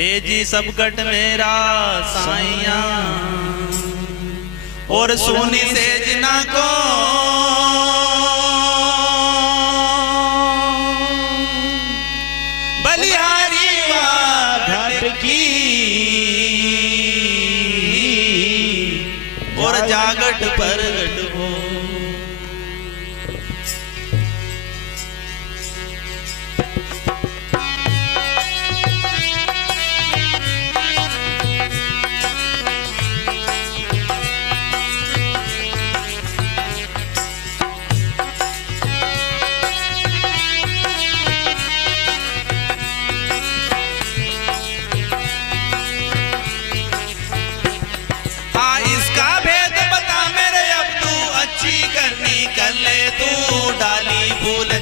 ए जी सबकट मेरा साइया और सोनी से जिना को बलिहारी घर की और जागट परगट हो।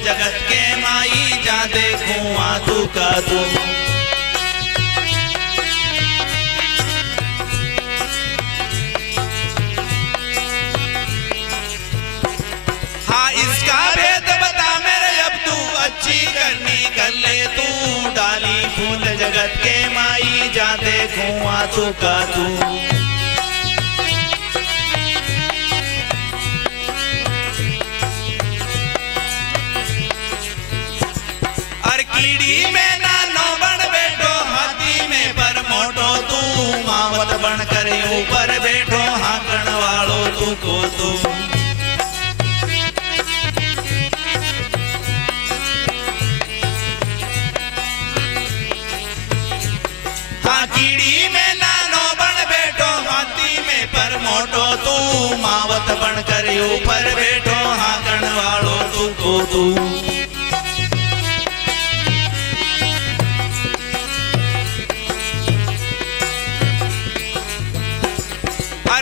जगत के माई जा देखूं आतू का तू। हाँ इसका भेद बता मेरे अब तू अच्छी करनी कर ले तू डाली फूल जगत के माई जा देखूं आतू का तू। कीड़ी में ना नो बन बैठो हाथी में पर मोटो तू मावत बन कर ऊपर बैठो हाकण वालो तू को तू। हाँ कीड़ी में ना नो बन बैठो हाथी में पर मोटो तू मावत बन कर ऊपर बैठो हाकण वालो तू को तू।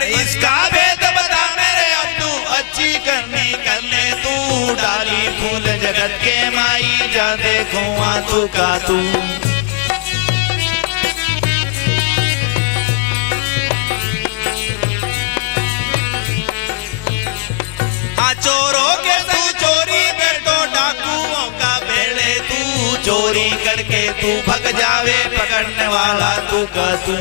इसका भेद बता मेरे अब तू अच्छी करनी कर ले तू डाली फूल जगत के माई जा देखूं आतू का तू। हाँ चोरों के तू चोरी कर दो डाकुओं का भेड़े तू चोरी करके तू भग जावे पकड़ने वाला तू का तू।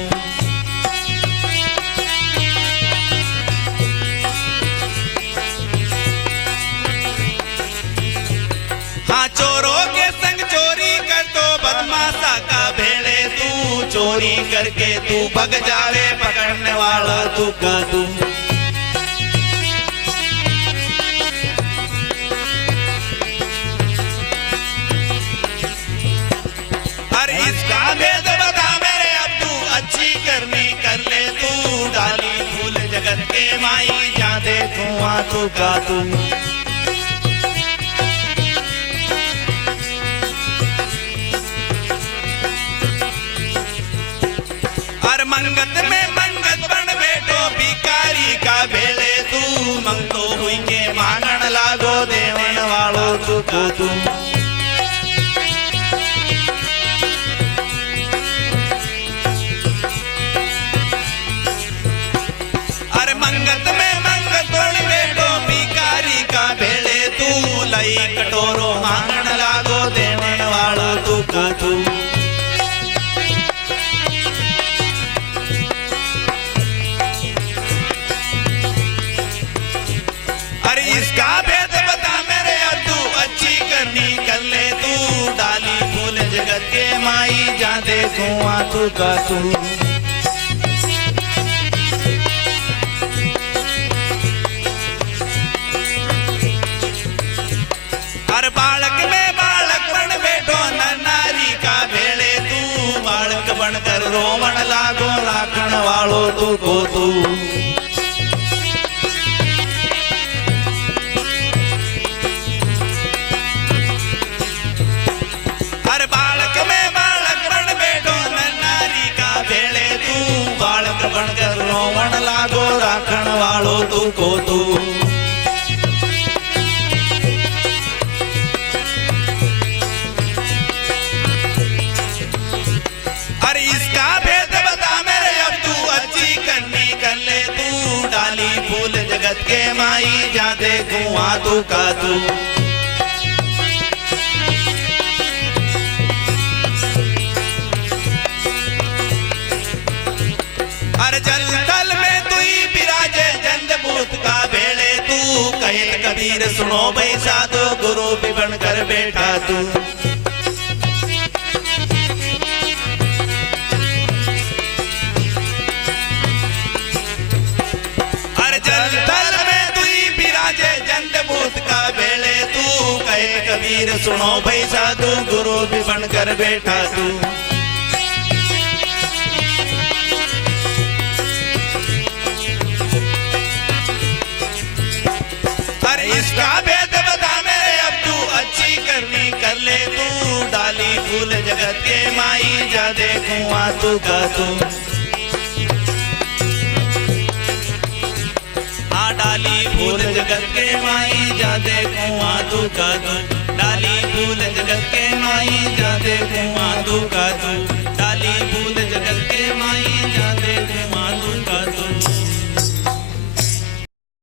हाँ चोरों के संग चोरी कर तो बदमाशा का भेड़े तू चोरी करके तू भग जावे पकड़ने वाला तू का तू। अरे इसका भेद बता मेरे अब तू अच्छी करनी कर ले तू डाली फूल जगत के माई जा देखूं आतू का तू। मंगत में मंगत बन बैठो भिकारी का भेड़े तू मंगतो हुई के मांगण लागो देवन वालो तू को तू। अरे मंगत में मंगत बन बैठो भिकारी का भेड़े तू लई कटोरो मांगण लागो देवन वालो तू को तू। इसका भेद बता मेरे अब तू अच्छी करनी कर ले तू डाली फूल जगत के माई जा देखूं आतू का तू। हर बालक में बालक बन बैठो नारी का भेड़े तू बालक बनकर रोवण लागो राखण वालो तू को तू। हर बालक में बालक बन बैठो नारी का भेड़े तू बालक बनकर रोवण लागो राखण वालो तू को तू। अरे इसका भेद बता मेरे अब तू अच्छी करनी कर ले तू डाली फूल जगत के माई जा देखूं आतू का तू। कबीर सुनो भाई साधु गुरु भी बनकर बैठा तू। हर जल थल में तू ही विराजे जंड भूत का बेले तू कहे कबीर सुनो भाई साधु गुरु भी बनकर बैठा तू। इसका भेद बता मेरे अब तू अच्छी करनी कर ले तू डाली फूल जगत के माई जा देखूं तू का तू। हाँ डाली फूल जगत के माई जा देखूं तू का तू। डाली फूल जगत के माई जा देखूं तू का तू।